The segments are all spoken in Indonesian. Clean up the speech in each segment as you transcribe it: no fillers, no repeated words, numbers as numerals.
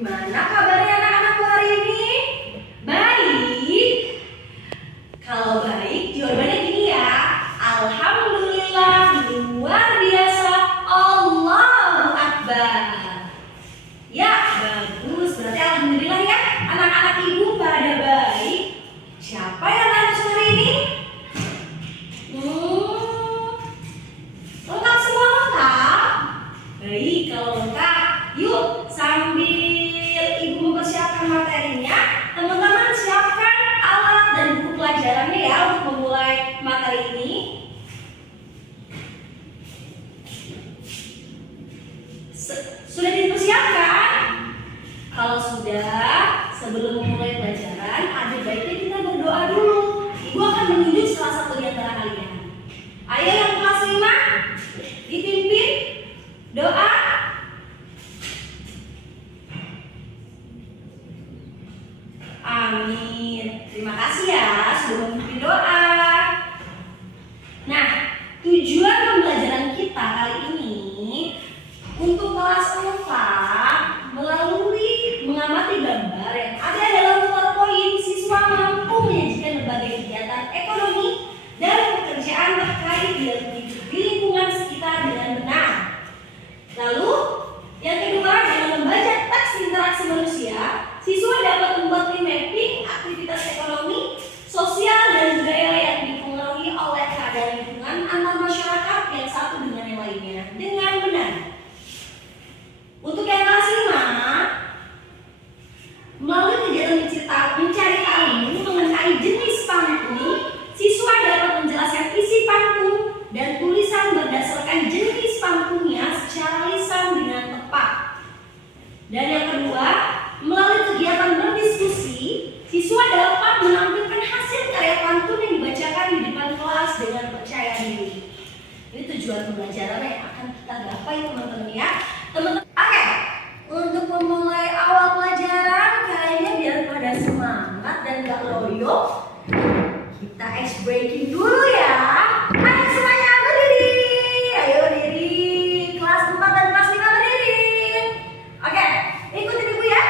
Gimana kabarnya anak-anakku hari ini? Baik? Kalau baik, jawabannya gini ya. Alhamdulillah, luar biasa, Allahu Akbar. Ya, bagus. Berarti alhamdulillah ya, anak-anak ibu pada baik. Siapa yang harus hari ini? Lengkap semua lengkap? Baik, kalau lengkap, yuk sambil ibu mempersiapkan materinya, teman-teman siapkan alat dan buku pelajarannya ya untuk memulai materi ini. Sudah dipersiapkan? Kalau sudah, sebelum memulai pelajaran, ada baiknya kita berdoa dulu. Ibu akan menunjuk salah satu di antara kalian. Ayo yang kelas 5, dipimpin doa. Amin. Terima kasih ya sudah memimpin doa. Nah, tujuan pembelajaran kita kali ini untuk kelas 4 melalui mengamati gambar yang ada dalam PowerPoint, siswa mampu menyajikan berbagai kegiatan ekonomi dan pekerjaan terkait di lingkungan sekitar dengan benar. Lalu, yang kedua, dengan membaca teks interaksi manusia, siswa dapat membuat mapping aktivitas ekonomi, sosial, dan budaya yang dipengaruhi oleh keadaan lingkungan antar masyarakat yang satu dengan yang lainnya dengan benar. Untuk yang kelas 5, melalui kegiatan mencari tahu mengenai jenis pantun, siswa dapat menjelaskan isi pantun dan tulisan berdasarkan jenis pantunnya secara lisan dengan tepat. Dan yang kedua, melalui kegiatan berdiskusi, siswa dapat menampilkan hasil karya pantun yang dibacakan di depan kelas dengan percaya diri. Ini tujuan pembelajaran yang akan kita gapai teman-teman ya. Teman-teman, oke. Untuk memulai awal pelajaran, kayaknya biar pada semangat dan gak loyo, kita ice breaking dulu ya. Ayo semuanya berdiri. Ayo berdiri. Kelas 4 dan kelas 5 berdiri. Oke, ikutin ibu ya.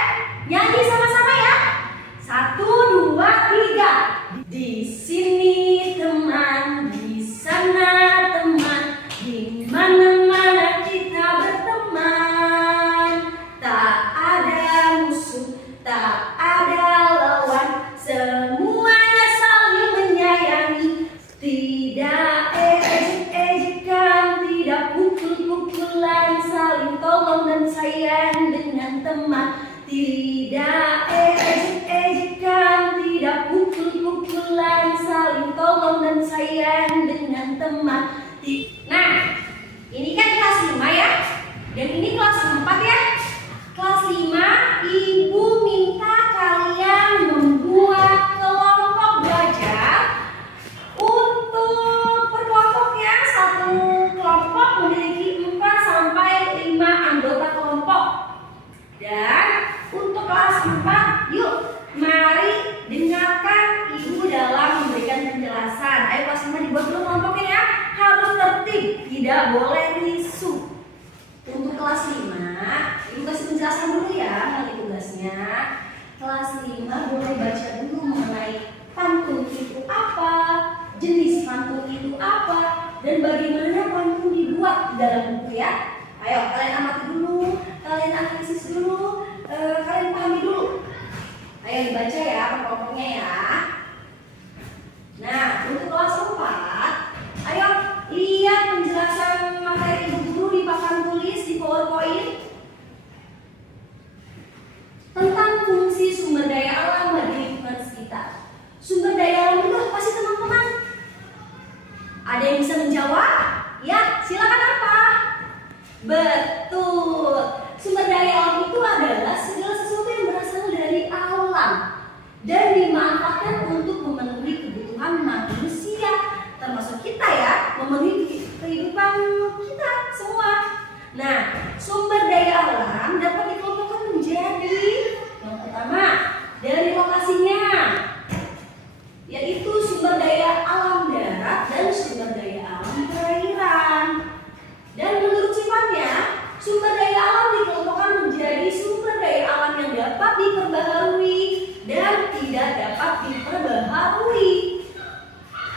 Nyanyi sama-sama ya. 1, 2, 3. Di sini teman, di sana teman, di mana-mana kita berteman. Tak ada musuh, tak ada lawan, semuanya saling menyayangi. Tidak ejek-ejekan, tidak pukul-pukulan, saling tolong dan sayang dengan teman. Tidak ejek-ejekan, tidak pukul-pukulan, saling tolong dan sayang dengan teman. Nah, ini kan kelas 5 ya, dan ini kelas 4 ya. Kelas 5, ibu minta kalian membuat kelompok belajar. Untuk per kelompoknya, satu kelompok memiliki 4 sampai 5 anggota kelompok. Dan untuk kelas 4, yuk mari dengarkan ibu dalam memberikan penjelasan. Ayo kelas 5 dibuat dulu kelompoknya ya. Harus tertib, tidak boleh risih. Untuk kelas 5, ibu kasih penjelasan dulu ya kali tugasnya. Kelas 5 boleh baca dulu mengenai pantun itu apa, jenis pantun itu apa, dan bagaimana pantun dibuat di dalam buku ya. Ayo kalian amati dulu, kalian analisis dulu, kalian pahami dulu. Ayo dibaca ya kelompoknya ya. Nah, untuk kelas 4, ayo lihat penjelasan materi ibu guru di papan tulis di PowerPoint tentang fungsi sumber daya alam bagi lingkungan sekitar. Sumber daya alam itu apa sih teman-teman? Ada yang bisa menjawab? Ya, silakan apa? Betul. Sumber daya alam itu adalah segala sesuatu yang berasal dari alam dan dimanfaatkan untuk memenuhi kebutuhan manusia, termasuk kita ya, memenuhi kehidupan kita semua. Nah, sumber daya alam dapat dikelompokkan menjadi yang pertama dari lokasinya, yaitu sumber daya alam darat dan sumber daya alam perairan. Dan menurut sifatnya, sumber daya alam dikelompokkan menjadi sumber daya alam yang dapat diperbaharui dan tidak dapat diperbaharui.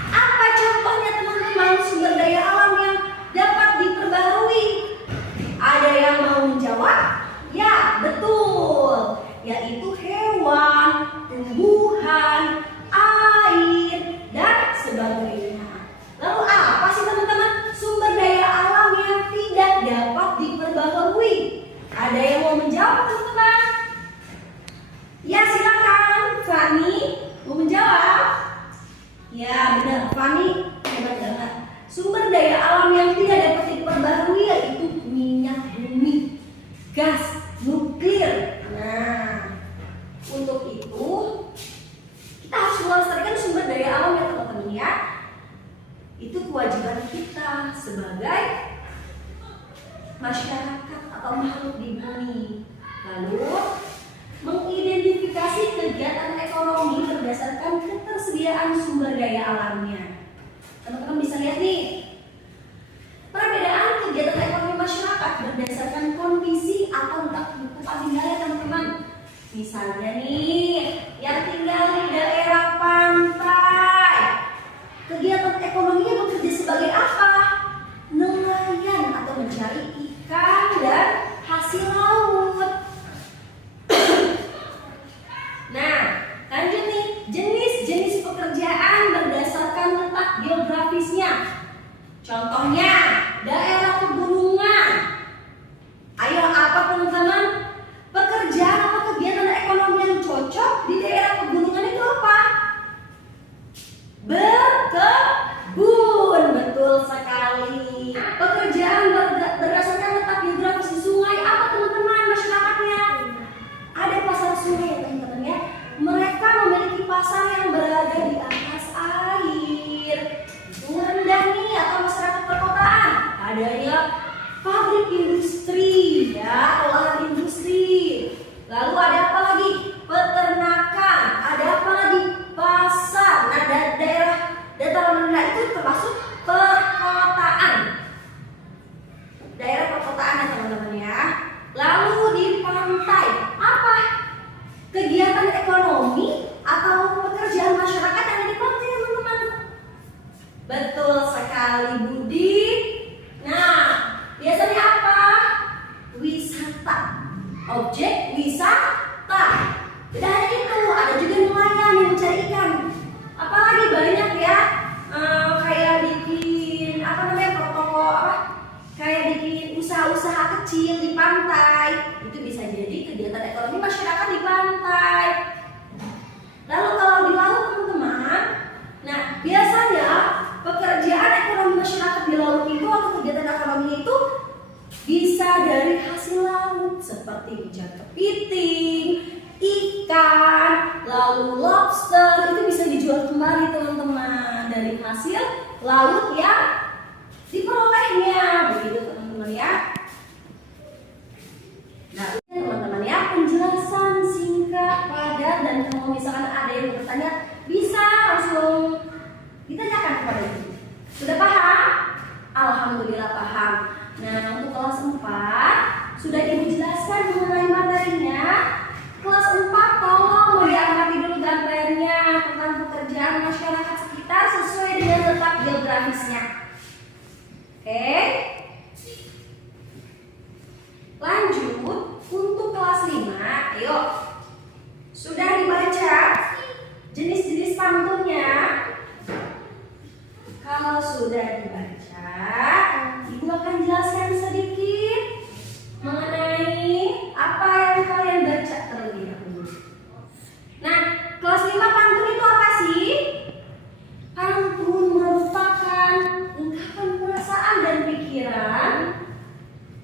Apa contohnya teman-teman sumber daya alam yang dapat diperbaharui? Ada yang mau menjawab? Ya, betul. Yaitu hewan, tumbuhan, air, dan sebagainya. Lalu apa sih teman-teman sumber daya alam yang tidak dapat diperbaharui? Ada yang mau menjawab teman-teman? Ya, silakan. Fani mau menjawab? Ya, benar. Fani hebat banget. Sumber daya alam yang tidak dapat diperbaharui yaitu minyak bumi, gas, nuklir. Nah, untuk itu kita harus melestarikan sumber daya alam ya teman-teman ya. Itu kewajiban kita sebagai masyarakat atau makhluk di bumi. Lalu mengidentifikasi kegiatan ekonomi berdasarkan ketersediaan sumber daya alamnya. Teman-teman bisa lihat nih perbedaan kegiatan ekonomi masyarakat berdasarkan kondisi atau tempat tinggal ya teman-teman. Misalnya nih yang tinggal di daerah pantai, kegiatan ekonominya bekerja sebagai apa? Nelayan atau mencari ikan dan hasil laut. Nah, lanjut nih, jenis-jenis pekerjaan berdasarkan letak geografisnya. Contohnya, daerah pegunungan. Ayo, apa teman-teman? Pekerjaan atau kegiatan ekonomi yang cocok di daerah pegunungan itu apa? Berkebun, betul sekali. Pekerjaan berdasarkan letak geografis di sungai apa teman-teman masyarakatnya? Ada pasar sungai ya teman-teman ya. Mereka memiliki pasar yang berada di atas air. Itu rendah nih atau masyarakat perkotaan. Adanya pabrik industri ya, olahan industri. Lalu ada apa lagi? Peternakan. Ada apa lagi? Pasar. Nah, daerah dataran rendah itu termasuk perkotaan. Daerah perkotaan ya teman-teman ya. Lalu di pantai, apa? Kegiatan ekonomi atau pekerjaan masyarakat yang ada di pantai teman-teman. Betul sekali Budi. Nah, biasanya apa? Wisata. Objek wisata. Tidak hanya itu, ada juga nelayan yang mencari ikan. Apalagi banyak ya, kayak bikin toko kayak bikin usaha-usaha kecil di pantai. Itu bisa jadi kegiatan ekonomi masyarakat di pantai. Lalu kalau di laut teman-teman, nah biasanya pekerjaan ekonomi masyarakat di laut itu atau kegiatan ekonomi itu bisa dari hasil laut seperti ikan kepiting, ikan, lalu lobster. Itu bisa dijual kembali teman-teman dari hasil laut yang diperolehnya. Begitu teman-teman ya. Nah, teman-teman ya, penjelasan singkat, padat, dan kalau misalkan ada yang bertanya bisa langsung ditanyakan kepada ibu. Sudah paham? Alhamdulillah paham. Nah, untuk kelas 4 sudah ibu jelaskan mengenai materinya. Kelas 4 tolong diamati dulu gambarnya tentang pekerjaan masyarakat sekitar sesuai dengan letak geografisnya. Oke. Lanjut untuk kelas 5. Ayo. Sudah dibaca jenis-jenis pantunnya? Kalau sudah dibaca, ibu akan jelaskan sedikit mengenai apa yang kalian baca terlebih dahulu. Nah, kelas 5 pantun itu apa sih? Pantun merupakan ungkapan perasaan dan pikiran.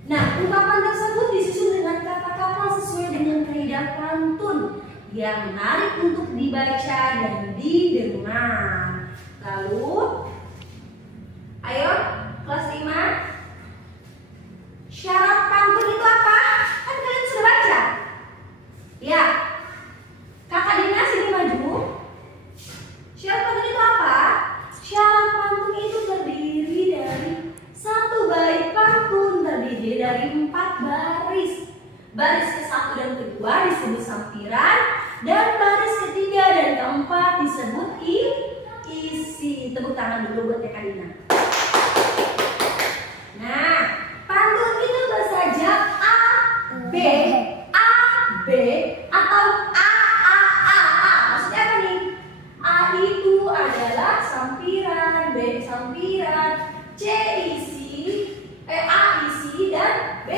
Nah, ungkapan tersebut disusun dengan kata-kata sesuai dengan kaidah pantun yang menarik untuk dibaca dan didengar. Lalu, ayo kelas 5. Syarat pantun itu apa? Kan kalian sudah baca. Ya. Kakak Dina sini maju. Syarat pantun itu apa? Syarat pantun itu terdiri dari satu bait pantun terdiri dari 4 baris. Baris ke-1 dan ke-2 disebut sampiran, dan baris ketiga dan keempat disebut isi. Tepuk tangan dulu buat Kak Dina. Nah, pantun itu bersaja A, B, atau A. Maksudnya apa nih? A itu adalah sampiran, B sampiran, C isi, A isi, dan B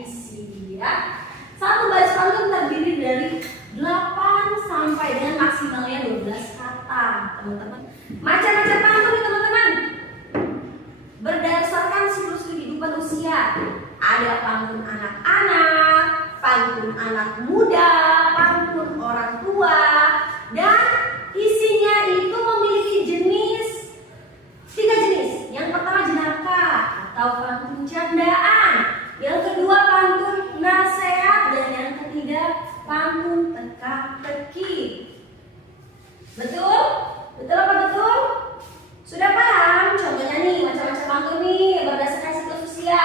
isi ya. Satu baris pantun terdiri dari 8 sampai dengan maksimalnya 12 kata, teman-teman. Macam-macam pantun nih, teman-teman. Berdasarkan siklus kehidupan usia. Ada pantun anak-anak, pantun anak muda, pantun orang tua, dan isinya itu memiliki tiga jenis. Yang pertama jenaka atau pantun candaan, yang kedua pantun nasihat, dan yang ketiga pantun teka-teki. Betul? Betul apa betul? Sudah paham? Contohnya nih, macam-macam pantun nih berdasarkan siklus usia.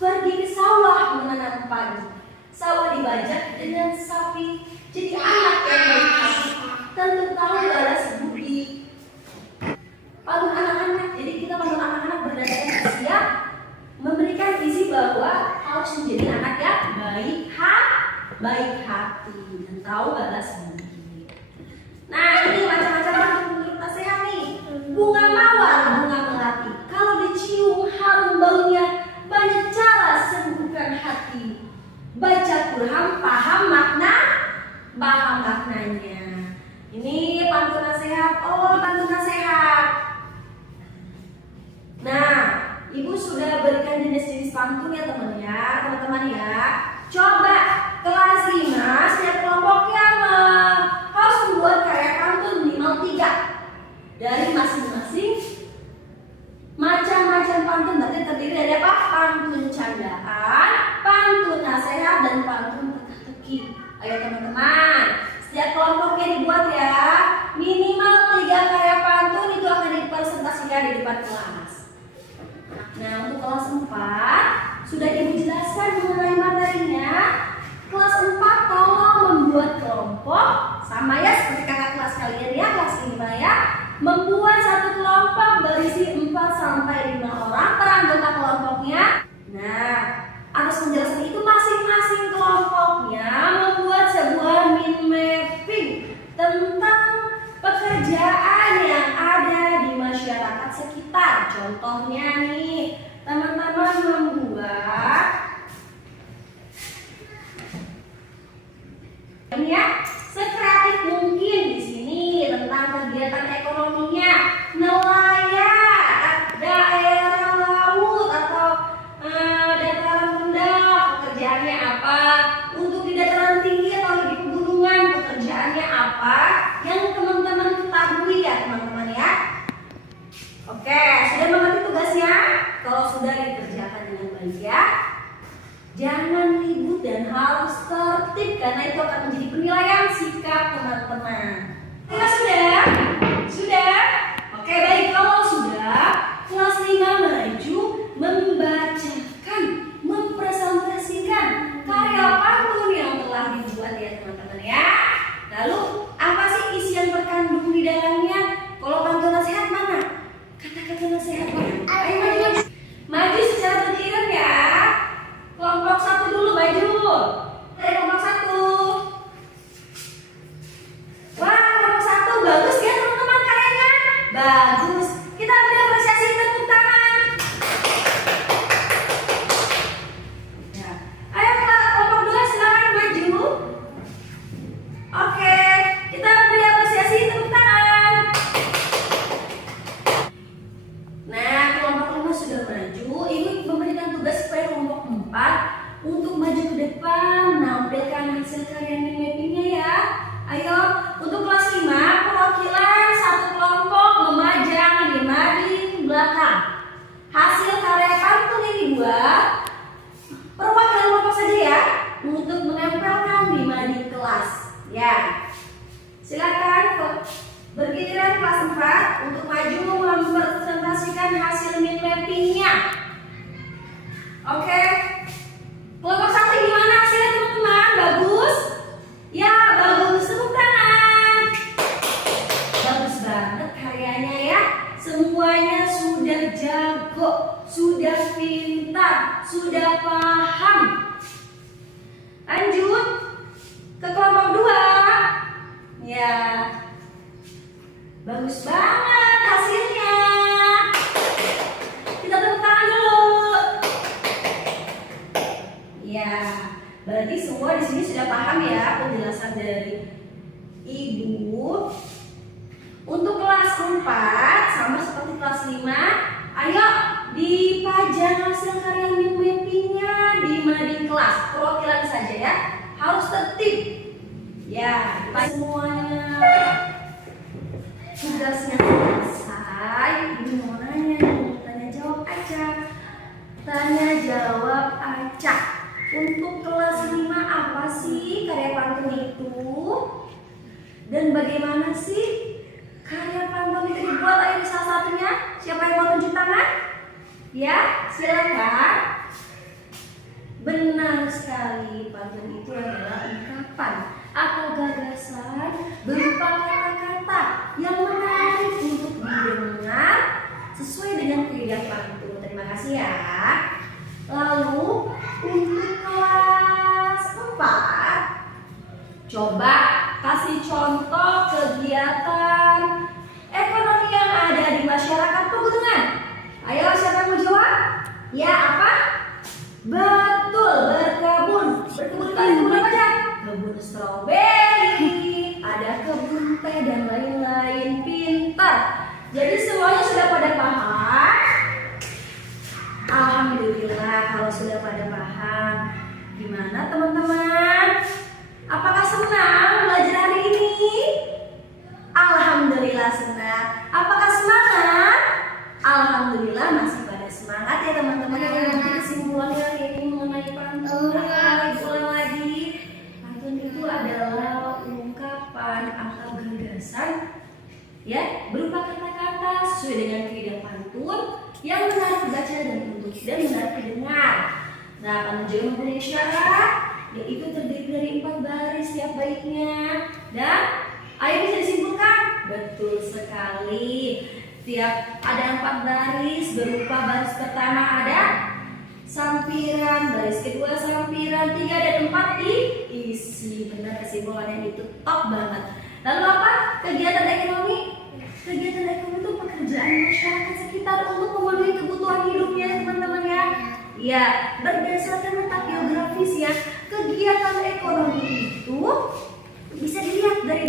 Pergi ke sawah menanam padi, sawah dibajak dengan sapi, jadi anak yang baik hati, tentu tahu balas budi. Pantun anak-anak, jadi kita pantun anak-anak berdasarkan usia, memberikan isi bahwa harus menjadi anak yang baik hati dan tahu balas budi. Nah, ini macam-macam pantun menurut nasihat nih. Bunga mawar, bunga melati, kalau dicium harum baunya, banyak cara sembuhkan hati. Baca Quran, paham maknanya. Ini pantun nasihat. Pantun nasihat. Nah, Ibu sudah berikan jenis-jenis pantun ya teman-teman ya. Coba kelas 5 setiap kelompoknya harus membuat karya pantun minimal 3 dari masing-masing macam-macam pantun. Berarti terdiri dari apa? Pantun candaan, pantun nasihat, dan pantun teka-teki. Ayo teman-teman, setiap kelompoknya dibuat ya. Minimal 3 karya pantun itu akan dipresentasikan di depan kelas. Nah, untuk kelas 4 sudah Ibu jelaskan mengenai materinya. Kelas 4 tolong membuat kelompok sama ya seperti kakak kelas kalian ya, kelas 5 ya. Membuat satu kelompok berisi 4 sampai 5 orang per anggota kelompoknya. Nah, atas penjelasan itu masing-masing kelompoknya membuat sebuah mind mapping tentang pekerjaan yang ada di masyarakat sekitar. Contohnya nih, teman-teman membuat ya sekreatif mungkin di sini tentang kegiatan ekonominya, nelayan, daerah laut atau dataran rendah, pekerjaannya apa? Untuk di dataran tinggi atau di pegunungan, pekerjaannya apa? Yang teman-teman ketahui ya teman-teman ya. Oke, sudah mengerti tugasnya? Kalau sudah dikerjakan dengan baik ya. Jangan ribut dan harus tertib karena itu akan menjadi penilaian sikap teman-teman. Sudah? Sudah? Oke, baik. Kalau sudah, kelas 5 maju membacakan, mempresentasikan karya pantun yang telah dibuat ya teman-teman ya. Lalu, apa sih isi yang terkandung di dalamnya? Kalau pantun nasihat mana? Kata-kata nasihat mana? Ayo maju. Maju secara bergiliran ya. Kelompok 1 dulu maju. Dari kelompok 1. Wah, kelompok 1 bagus ya teman-teman karyanya. Bagus. Kita beri apresiasi, tepuk tangan. Ya. Ayo kelompok 2 silakan maju. Oke, kita beri apresiasi, tepuk tangan. Nah, kelompok 5 sudah maju. Ini memberikan tugas kepada kelompok 4 untuk maju ke depan, menampilkan hasil karya mappingnya ya. Ayo, untuk kelas 5 perwakilan satu kelompok memajang di mading belakang. Hasil karya pantun yang dibuat perwakilan kelompok saja ya, untuk menempelkan di mading kelas. Ya, silakan bergiliran kelas 4 untuk maju mempresentasikan hasil mind mappingnya. Oke, kelompok 1 gimana hasilnya sudah paham. Lanjut ke kelompok 2. Ya, bagus banget hasilnya. Kita tepuk tangan dulu. Ya, berarti semua di sini sudah paham ya penjelasan dari Ibu. Untuk kelas 4 sama seperti kelas 5, ayo dipajang hasil karya mappingnya di mading kelas. Perwakilan saja ya, harus tertib. Ya, semuanya tugasnya selesai. Ibu mau nanya, tanya jawab aja. Tanya jawab aja. Untuk kelas 5 apa sih karya pantun itu? Dan bagaimana sih karya pantun itu dibuat? Ayo salah satunya. Siapa yang mau tunjuk tangan? Ya, silakan. Benar sekali, pantun itu adalah ungkapan atau gagasan berupa kata-kata yang menarik untuk didengar sesuai dengan kaidah pantun. Terima kasih ya. Lalu untuk kelas 4, coba kasih contoh kegiatan ekonomi yang ada di masyarakat pegunungan. Ayo, siapa yang mau jawab? Ya, apa? Betul, berkebun. Berkebun itu ada kebun apa aja? Kebun stroberi, ada kebun teh dan lain-lain. Pintar. Jadi semuanya sudah pada paham? Alhamdulillah kalau sudah pada paham. Gimana teman-teman? Apakah senang belajar hari ini? Alhamdulillah senang. Apakah semangat? Alhamdulillah masih pada semangat ya teman-teman. Nanti kesimpulannya hari ini mengenai pantun. Ulang lagi. Pantun itu adalah ungkapan atau gagasan ya, berupa kata-kata sesuai dengan kaidah pantun yang menarik dibaca dan menarik didengar. Nah, pantun juga mempunyai syarat, yaitu terdiri dari 4 baris setiap baitnya. Dan ayo bisa disimpulkan? Betul sekali. Tiap ada 4 baris berupa baris pertama ada sampiran, baris kedua sampiran, 3 dan 4 diisi. Benar, kesimpulannya itu top banget. Lalu apa? Kegiatan ekonomi. Kegiatan ekonomi itu pekerjaan masyarakat sekitar untuk memenuhi kebutuhan hidupnya teman-teman ya. Ya, berdasarkan letak geografis ya, kegiatan ekonomi itu bisa dilihat dari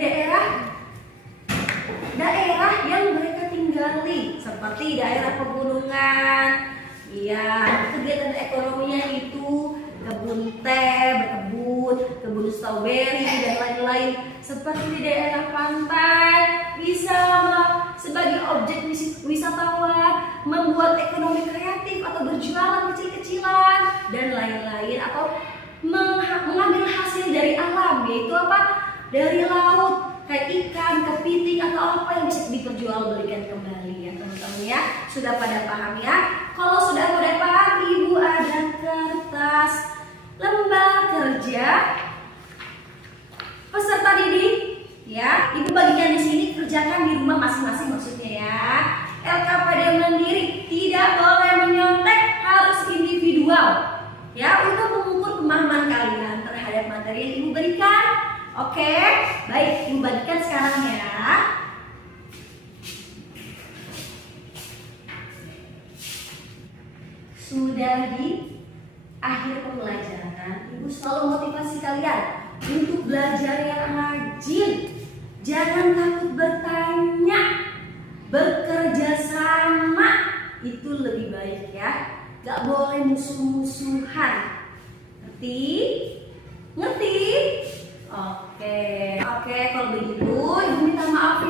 daerah yang mereka tinggali, seperti daerah pegunungan. Ya, kegiatan ekonominya itu kebun teh, berkebun, kebun stroberi dan lain-lain. Seperti di daerah pantai, bisa sebagai objek wisatawan, membuat ekonomi kreatif atau berjualan kecil-kecilan dan lain-lain, atau mengambil hasil dari alam, yaitu apa? Dari laut, kayak ikan, kepiting atau apa yang bisa diperjualbelikan kembali ya teman-teman ya. Sudah pada paham ya? Kalau sudah pada paham, Ibu ada kertas, lembar kerja peserta didik ya. Ibu bagikan di sini, kerjakan di rumah masing-masing maksudnya ya. LKPD mandiri, tidak boleh menyontek, harus individual ya, untuk mengukur pemahaman kalian terhadap materi yang Ibu berikan. Oke, baik, Ibu bagikan sekarang ya. Sudah di akhir pembelajaran, Ibu selalu motivasi kalian untuk belajar yang rajin. Jangan takut bertanya, bekerja sama itu lebih baik ya. Gak boleh musuh-musuhan. Ngerti? Ngerti? Oke, kalau begitu Ibu minta maaf